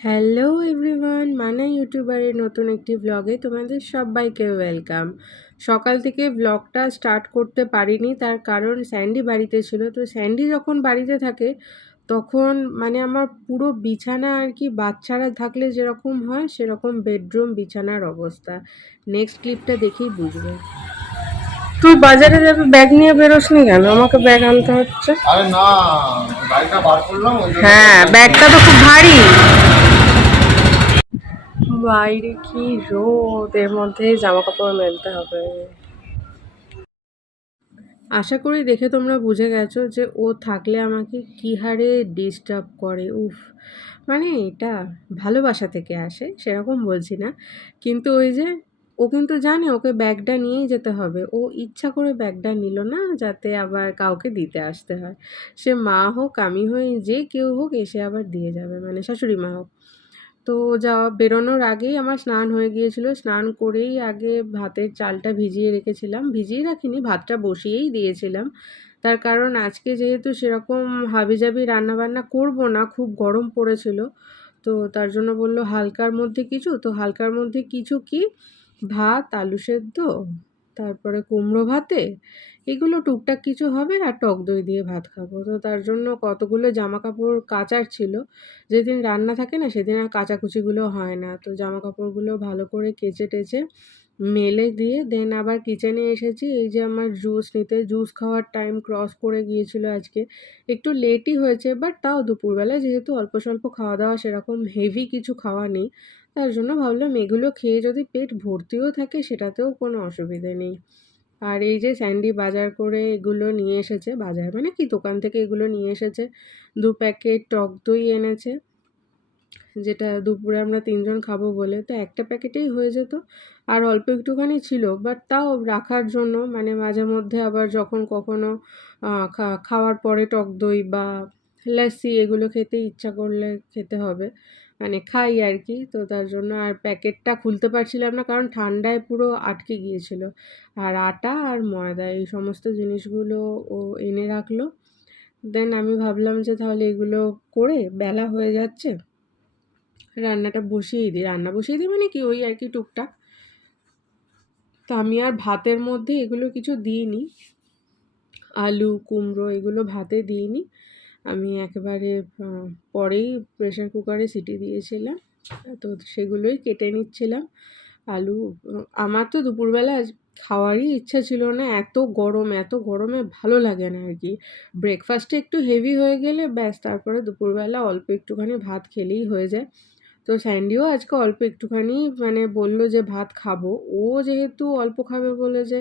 Hello everyone মানা ইউটিউবারের নতুন একটি ব্লগে তোমাদের সবাইকে ওয়েলকাম সকাল থেকে ব্লগটা স্টার্ট করতে পারিনি, তার কারণ স্যান্ডি বাড়িতে ছিল। তো স্যান্ডি যখন বাড়িতে থাকে, তখন মানে আমার পুরো বিছানা আর কি বাচ্চারা থাকলে যেরকম হয়, সেরকম বেডরুম বিছানার অবস্থা। নেক্সট ক্লিপটা দেখেই বুঝবে। তুই বাজারে যাবে ব্যাগ নিয়ে বেরোসনি কেন? আমাকে ব্যাগ আনতে হচ্ছে। আরে না গাড়িটা বার করলাম হ্যাঁ ব্যাগটা তো খুব ভারী। বাইরে কি রোদ এর মধ্যে জামা কাপড় মেলতে হবে। আশা করি দেখে তোমরা বুঝে গেছো যে ও থাকলে আমাকে কি হারে ডিস্টার্ব করে। উফ মানে এটা ভালোবাসা থেকে আসে সেরকম বলছি না। কিন্তু ওই যে ও কিন্তু জানে ওকে ব্যাগটা নিয়েই যেতে হবে। ও ইচ্ছা করে ব্যাগটা নিল না যাতে আবার কাউকে দিতে আসতে হয়। সে মা হোক, আমি হই, যে কেউ হোক এসে আবার দিয়ে যাবে মানে শাশুড়ি মা হোক। তো যাওয়া বেরোনোর আগেই আমার স্নান হয়ে গিয়েছিল। স্নান করেই আগে ভাতের চালটা ভিজিয়ে রেখেছিলাম। ভিজিয়ে রাখিনি, ভাতটা বসিয়েই দিয়েছিলাম। তার কারণ আজকে যেহেতু সেরকম হাবিজাবি রান্নাবান্না করব না, খুব গরম পড়েছিল। তো তার জন্য বলল, হালকার মধ্যে কিছু? তো হালকার মধ্যে কিছু কি? ভাত, আলু সেদ্ধ, তারপরে কুমড়ো ভাতে, এগুলো টুকটাক কিছু হবে আর টক দই দিয়ে ভাত খাব। তো তার জন্য কতগুলো জামা কাপড় কাচার ছিল, যেদিন রান্না থাকে না, সেদিন আর কাচাকুচিগুলো হয় না। তো জামা কাপড়গুলো ভালো করে কেচে টেচে মেলে দিয়ে দেন আবার কিচেনে এসেছি। এই যে আমার জুস নিতে জুস খাওয়ার টাইম ক্রস করে গিয়েছিল আজকে। একটু লেটই হয়েছে বাট তাও দুপুরবেলা যেহেতু অল্প স্বল্প খাওয়া দাওয়া সেরকম হেভি কিছু খাওয়া নেই। তার জন্য ভাবলাম, এগুলো খেয়ে যদি পেট ভর্তিও থাকে, সেটাতেও কোনো অসুবিধে নেই। আর এই যে স্যান্ডি বাজার করে এগুলো নিয়ে এসেছে, বাজার মানে কি? দোকান থেকে এগুলো নিয়ে এসেছে। দু প্যাকেট টক দই এনেছে। যেটা দুপুরে আমরা তিনজন খাব বলে, তো একটা প্যাকেটেই হয়ে যেত। আর অল্প একটুখানি ছিল বাট তাও রাখার জন্য মানে মাঝে মধ্যে আবার যখন কখনো খাওয়ার পরে টক দই বা লাস্সি এগুলো খেতে ইচ্ছা করলে খেতে হবে মানে খাই আর কি, তো তার জন্য আর প্যাকেটটা খুলতে পারছিলাম না, কারণ ঠান্ডায় পুরো আটকে গিয়েছিল। আর আটা আর ময়দা, এই সমস্ত জিনিসগুলো ও এনে রাখল। দেন আমি ভাবলাম যে তাহলে এগুলো করে বেলা হয়ে যাচ্ছে। রান্নাটা বসিয়েই দিই। রান্না বসিয়ে দিই মানে কি? ওই আর কি টুকটাক। তো আমি আর ভাতের মধ্যে এগুলো কিছু দিইনি। আলু, কুমড়ো এগুলো ভাতে দিইনি। আমি একেবারে পরেই প্রেশার কুকারে সিটি দিয়েছিলাম। তো সেগুলোই কেটে নিচ্ছিলাম। আলু, আমার তো দুপুরবেলা খাওয়ারই ইচ্ছা ছিল না। এত গরম, এত গরমে ভালো লাগে না আর কি। ব্রেকফাস্টে একটু হেভি হয়ে গেলে ব্যাস, তারপরে দুপুরবেলা অল্প একটুখানি ভাত খেলেই হয়ে যায়। তো স্যান্ডিও আজকে অল্প একটুখানি মানে বলল যে ভাত খাব। ও যেহেতু অল্প খাবে বলে যে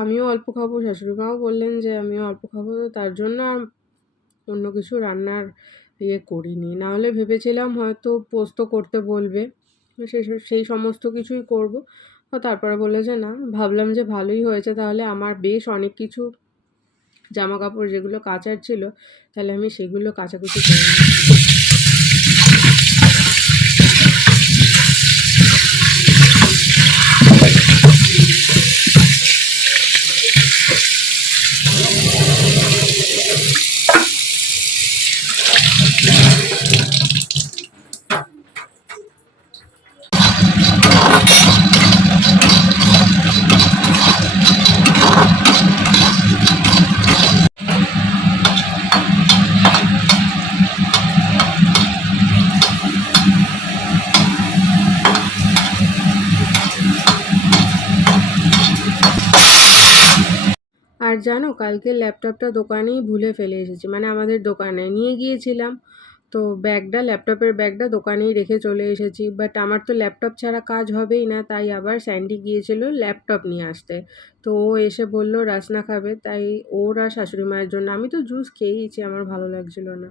আমিও অল্প খাব, শাশুড়ি মাও বললেন যে আমিও অল্প খাব তার জন্য অন্য কিছু রান্নার ইয়ে করিনি। নাহলে ভেবেছিলাম হয়তো পোস্ত করতে বলবে সেই সেই সমস্ত কিছুই করব। তারপরে বলল যে না, ভাবলাম যে ভালোই হয়েছে, তাহলে আমার বেশ অনেক কিছু জামা কাপড় যেগুলো কাচার ছিল, তাহলে আমি সেগুলো কাচাকুচি করে আর জানো, কালকে ল্যাপটপটা দোকানেই ভুলে ফেলে এসেছি। মানে আমাদের দোকানে নিয়ে গিয়েছিলাম, তো ব্যাগটা, ল্যাপটপের ব্যাগটা দোকানেই রেখে চলে এসেছি। বাট আমার তো ল্যাপটপ ছাড়া কাজ হবেই না, তাই আবার স্যান্ডি গিয়েছিল ল্যাপটপ নিয়ে আসতে। তো ও এসে বলল, রাসনা খাবে। তাই ওর আর শাশুড়ি মায়ের জন্য, আমি তো জুস খেয়েইছি, আমার ভালো লাগছিল না।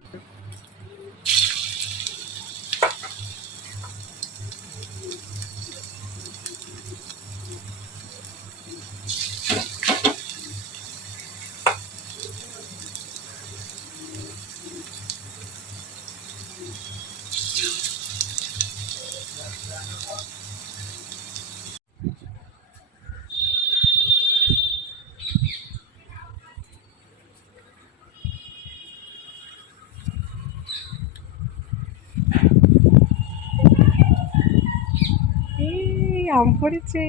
আম পড়েছে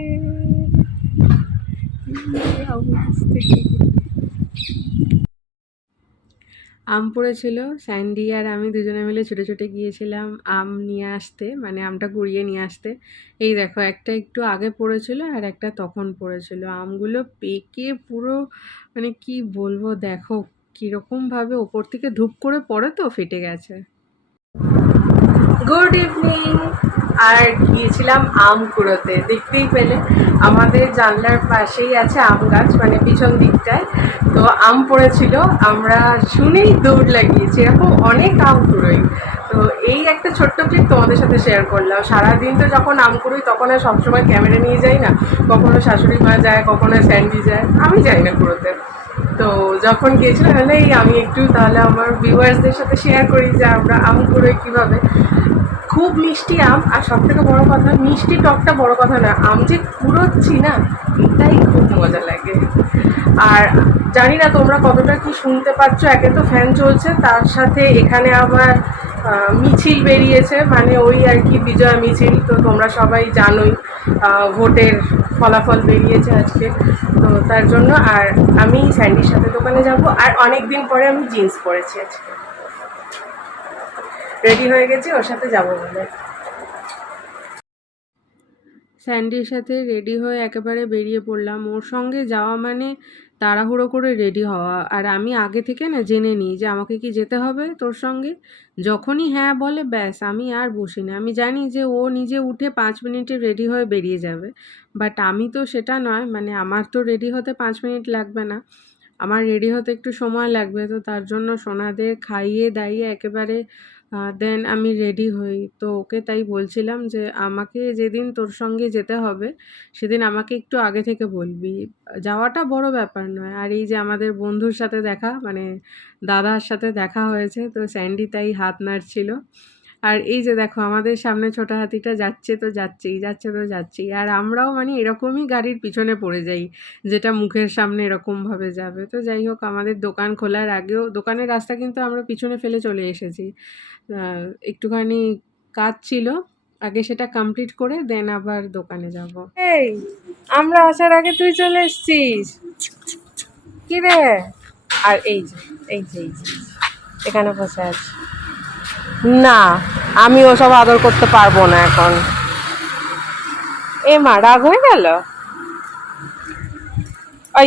আম পড়েছিল, স্যান্ডি আর আমি দুজনে মিলে ছুটে ছুটে গিয়েছিলাম আম নিয়ে আসতে মানে আমটা কুড়িয়ে নিয়ে আসতে। এই দেখো, একটা একটু আগে পড়েছিল আর একটা তখন পড়েছিল। আমগুলো পেকে পুরো মানে কি বলব, দেখো কীরকমভাবে ওপর থেকে ধূপ করে পড়ে তো, ফেটে গেছে। Good evening! আর গিয়েছিলাম আম কুড়োতে। দেখতেই পেলে, আমাদের জানলার পাশেই আছে আম গাছ মানে পিছন দিকটায়। তো আম পড়েছিল, আমরা শুনেই দৌড় লাগিয়েছি, এরকম অনেক আম কুড়োই। তো এই একটা ছোট্ট ক্লিপ তোমাদের সাথে শেয়ার করলাম। সারাদিন তো যখন আম কুড়োই, তখন আর সবসময় ক্যামেরা নিয়ে যাই না। কখনো শাশুড়ি মা যায়, কখনো স্যান্ডি যায়, আমি যাই না কুড়োতে। তো যখন গিয়েছিলাম তাহলে এই আমি একটু তাহলে আমার ভিউয়ার্সদের সাথে শেয়ার করি যে আমরা আম কুড়োই কীভাবে। খুব মিষ্টি আম, আর সব থেকে বড়ো কথা, মিষ্টি টকটা বড় কথা না, আম যে কুড়োচ্ছি না এটাই খুব মজা লাগে। আর জানি না তোমরা কতটা কি শুনতে পাচ্ছ, একে তো ফ্যান চলছে, তার সাথে এখানে আবার মিছিল বেরিয়েছে মানে ওই আর কি বিজয় মিছিল, তো তোমরা সবাই জানোই ভোটের ফলাফল বেরিয়েছে আজকে, তো তার জন্য, আর আমি স্যান্ডির সাথে দোকানে যাব, আর অনেক দিন পরে আমি জিন্স পরেছি আজকে। রেডি হয়ে গেছি, ওর সাথে যাব বলে। স্যান্ডির সাথে রেডি হয়ে একেবারে বেরিয়ে পড়লাম। ওর সঙ্গে যাওয়া মানে তাড়াহুড়ো করে রেডি হওয়া। আর আমি আগে থেকে না জেনে নিই যে আমাকে কি যেতে হবে তোর সঙ্গে। যখনই হ্যাঁ বলে, ব্যাস, আমি আর বসি না। আমি জানি যে ও নিজে উঠে পাঁচ মিনিটে রেডি হয়ে বেরিয়ে যাবে। বাট আমি তো সেটা নয় মানে আমার তো রেডি হতে পাঁচ মিনিট লাগবে না। আমার রেডি হতে একটু সময় লাগবে, তো তার জন্য সোনাদের খাইয়ে দাইয়ে একেবারে দেন আমি রেডি হই। তো ওকে তাই বলছিলাম যে, আমাকে যেদিন তোর সঙ্গে যেতে হবে, সেদিন আমাকে একটু আগে থেকে বলবি। যাওয়াটা বড় ব্যাপার নয়। আর এই যে আমাদের বন্ধুর সাথে দেখা মানে দাদার সাথে দেখা হয়েছে, তো স্যান্ডি তাই হাত নাড়ছিল। আর এই যে দেখো, আমাদের সামনে ছোটো হাতিটা যাচ্ছে তো যাচ্ছেই, যাচ্ছে তো যাচ্ছেই। আর আমরাও মানে এরকমই গাড়ির পিছনে পড়ে যাই, যেটা মুখের সামনে এরকমভাবে যাবে। তো যাই হোক, আমাদের দোকান খোলার আগেও, দোকানের রাস্তা কিন্তু আমরা পিছনে ফেলে চলে এসেছি। একটুখানি কাজ ছিল, আগে সেটা কমপ্লিট করে দেন আবার দোকানে যাব। এই, আমরা আসার আগে তুই চলে এসেছিস। কি রে? আর এই যে এই যে এই যে, এখানে বসে আছি। না আমি ওসব আদর করতে পারব না এখন। এ মা রাগ হয়ে গেল? আই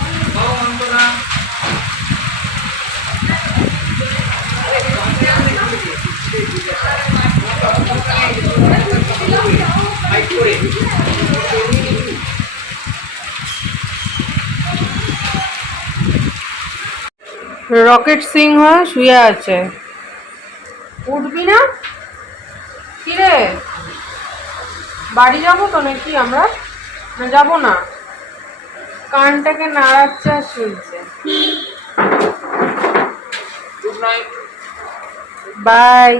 করতে রকেট সিং হয়ে শুয়ে আছে। উঠবি না? কি রে বাড়ি যাব তো নাকি আমরা? না যাব না। কানটাকে নাড়াচ্ছে আর শুনছে। বাই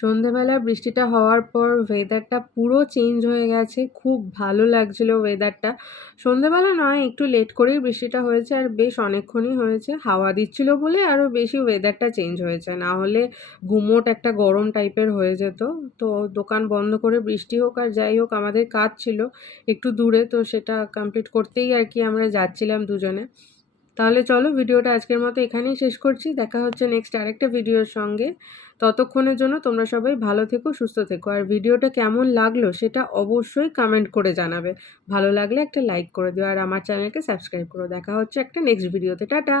সন্ধেবেলা বৃষ্টিটা হওয়ার পর ওয়েদারটা পুরো চেঞ্জ হয়ে গেছে। খুব ভালো লাগছিল ওয়েদারটা সন্ধেবেলা নয়, একটু লেট করেই বৃষ্টিটা হয়েছে আর বেশ অনেকক্ষণই হয়েছে। হাওয়া দিচ্ছিল বলে আরও বেশি ওয়েদারটা চেঞ্জ হয়েছে। না হলে গুমোট একটা গরম টাইপের হয়ে যেত। তো দোকান বন্ধ করে বৃষ্টি হোক আর যাই হোক, আমাদের কাজ ছিল একটু দূরে। তো সেটা কমপ্লিট করতেই আর কি আমরা যাচ্ছিলাম দুজনে। তাহলে চলো ভিডিওটা আজকের মতো এখানেই শেষ করছি। দেখা হচ্ছে নেক্সট আরেকটা ভিডিওর সঙ্গে। ততক্ষণের জন্য তোমরা সবাই ভালো থেকো, সুস্থ থেকো। আর ভিডিওটা কেমন লাগল সেটা অবশ্যই কমেন্ট করে জানাবে। ভালো লাগলে একটা লাইক করে দিও। আর আমার চ্যানেলকে সাবস্ক্রাইব করো। দেখা হচ্ছে একটা নেক্সট ভিডিওতে টাটা!